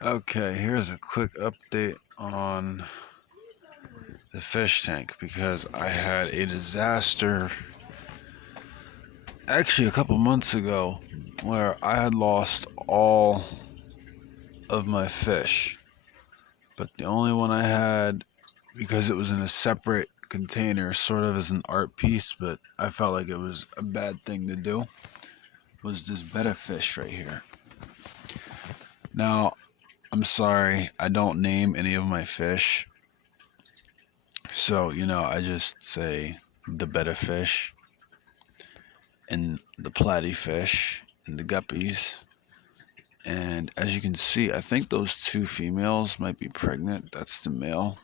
Okay, here's a quick update on the fish tank because I had a disaster actually a couple months ago where I had lost all of my fish. But the only one I had, because it was in a separate container, sort of as an art piece, but I felt like it was a bad thing to do, was this betta fish right here. Now, I'm sorry, I don't name any of my fish. So, I just say the betta fish and the platy fish and the guppies. And as you can see, I think those two females might be pregnant. That's the male.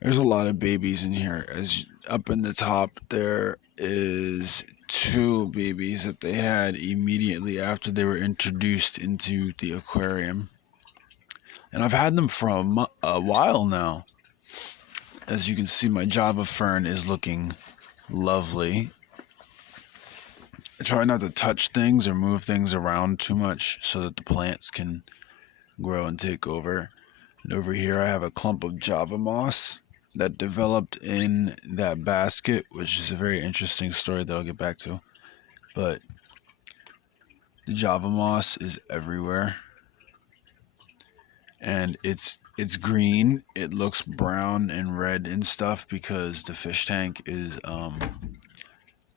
There's a lot of babies in here. As up in the top, there is two babies that they had immediately after they were introduced into the aquarium. And I've had them for a while now. As you can see, my Java fern is looking lovely. I try not to touch things or move things around too much so that the plants can grow and take over. And over here I have a clump of Java moss that developed in that basket, which is a very interesting story that I'll get back to. But the Java moss is everywhere. And it's green. It looks brown and red and stuff because the fish tank is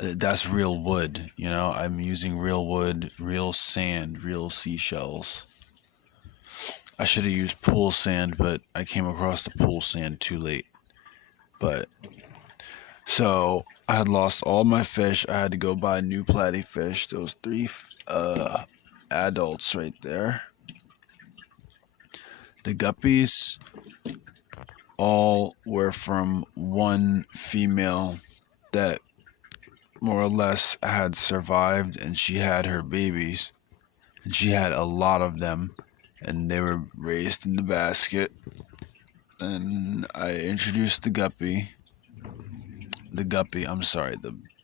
that's real wood. I'm using real wood, real sand, real seashells. I should have used pool sand, but I came across the pool sand too late. But so I had lost all my fish. I had to go buy new platy fish. Those three adults right there. The guppies all were from one female that more or less had survived, and she had her babies, and she had a lot of them, and they were raised in the basket. And I introduced the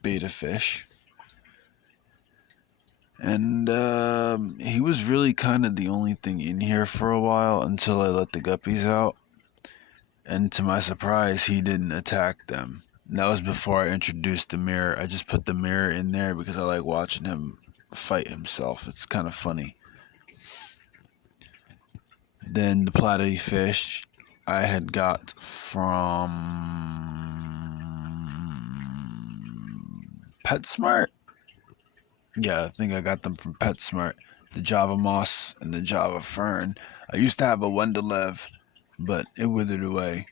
betta fish, and he was really kind of the only thing in here for a while until I let the guppies out. And to my surprise, he didn't attack them. And that was before I introduced the mirror. I just put the mirror in there because I like watching him fight himself. It's kind of funny. Then the platy fish I had got from PetSmart. Yeah, I think I got them from PetSmart. The Java moss and the Java fern. I used to have a Wendelev, but it withered away.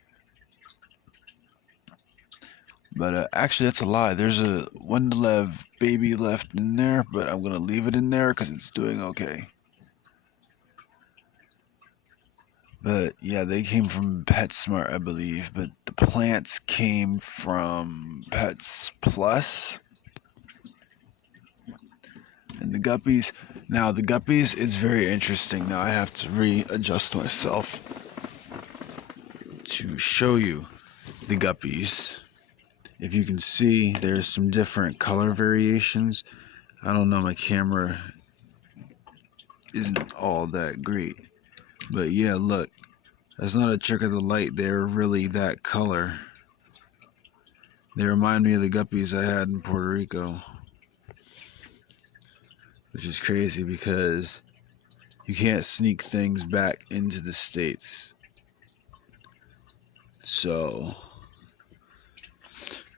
But actually, that's a lie. There's a Wendelev baby left in there, but I'm going to leave it in there because it's doing okay. But yeah, they came from PetSmart, I believe. But the plants came from Pets Plus. And the guppies. Now, the guppies, it's very interesting. Now, I have to readjust myself to show you the guppies. If you can see, there's some different color variations. I don't know, my camera isn't all that great. But yeah, look, that's not a trick of the light. They're really that color. They remind me of the guppies I had in Puerto Rico. Which is crazy because you can't sneak things back into the States. So,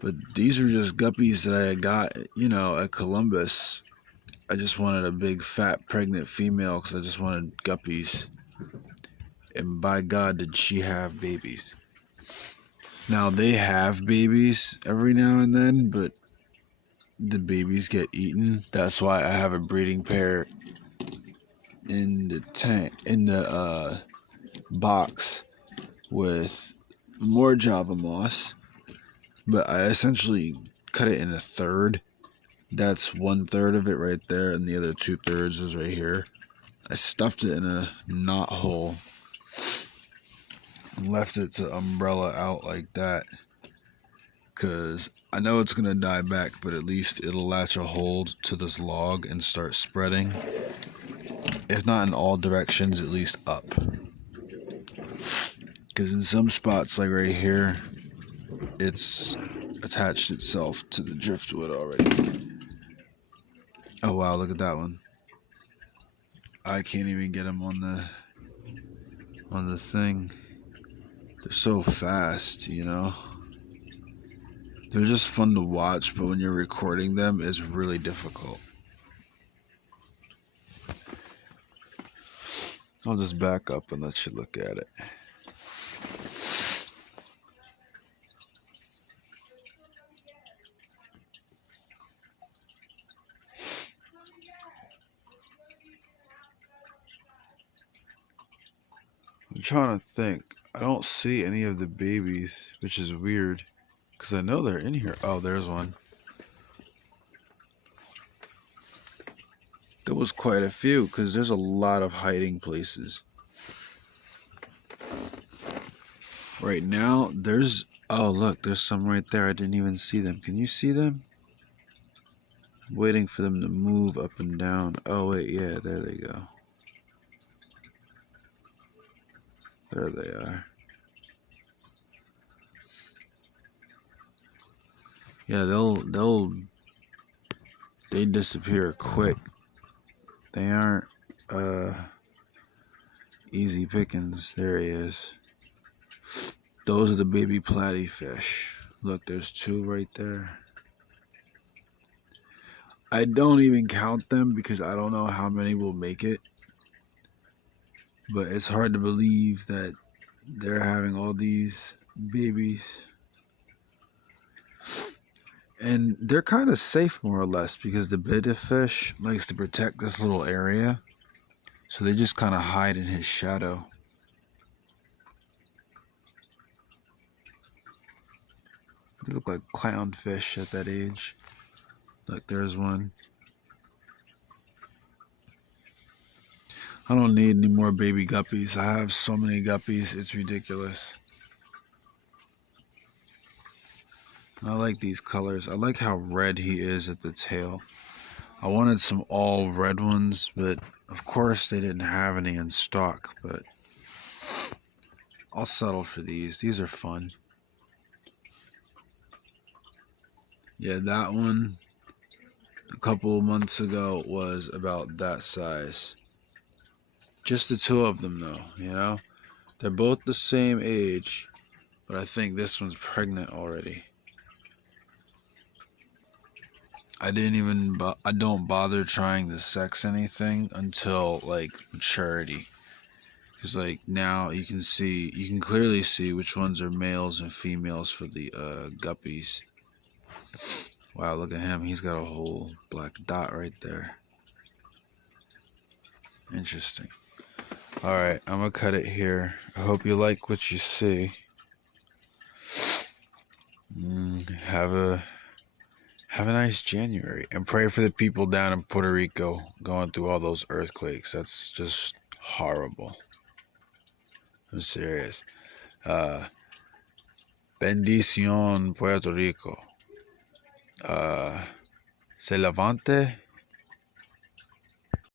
but these are just guppies that I got, at Columbus. I just wanted a big, fat, pregnant female because I just wanted guppies. And by God, did she have babies. Now, they have babies every now and then, but the babies get eaten. That's why I have a breeding pair in the box with more Java moss, but I essentially cut it in a third. That's 1/3 of it right there, and the other 2/3 is right here. I stuffed it in a knot hole and left it to umbrella out like that, because I know it's gonna die back, but at least it'll latch a hold to this log and start spreading. If not in all directions, at least up. Because in some spots, like right here, it's attached itself to the driftwood already. Oh wow, look at that one. I can't even get them on the thing. They're so fast, you know. They're just fun to watch, but when you're recording them, it's really difficult. I'll just back up and let you look at it. I'm trying to think. I don't see any of the babies, which is weird, because I know they're in here. Oh, there's one. There was quite a few, because there's a lot of hiding places. Right now, there's... Oh, look, there's some right there. I didn't even see them. Can you see them? I'm waiting for them to move up and down. Oh, wait, yeah, there they go. There they are. Yeah, they disappear quick. They aren't easy pickings. There he is. Those are the baby platyfish. Look, there's two right there. I don't even count them because I don't know how many will make it. But it's hard to believe that they're having all these babies. And they're kind of safe, more or less, because the betta fish likes to protect this little area. So they just kind of hide in his shadow. They look like clownfish at that age. Look, there's one. I don't need any more baby guppies. I have so many guppies, it's ridiculous. I like these colors. I like how red he is at the tail. I wanted some all red ones, but of course they didn't have any in stock, but I'll settle for these. These are fun. Yeah, that one a couple months ago was about that size. Just the two of them though, you know? They're both the same age, but I think this one's pregnant already. I don't bother trying to sex anything until like maturity. Because like now you can clearly see which ones are males and females for the guppies. Wow, look at him. He's got a whole black dot right there. Interesting. Alright, I'm going to cut it here. I hope you like what you see. Have a nice January. And pray for the people down in Puerto Rico going through all those earthquakes. That's just horrible. I'm serious. Bendición Puerto Rico. Se levante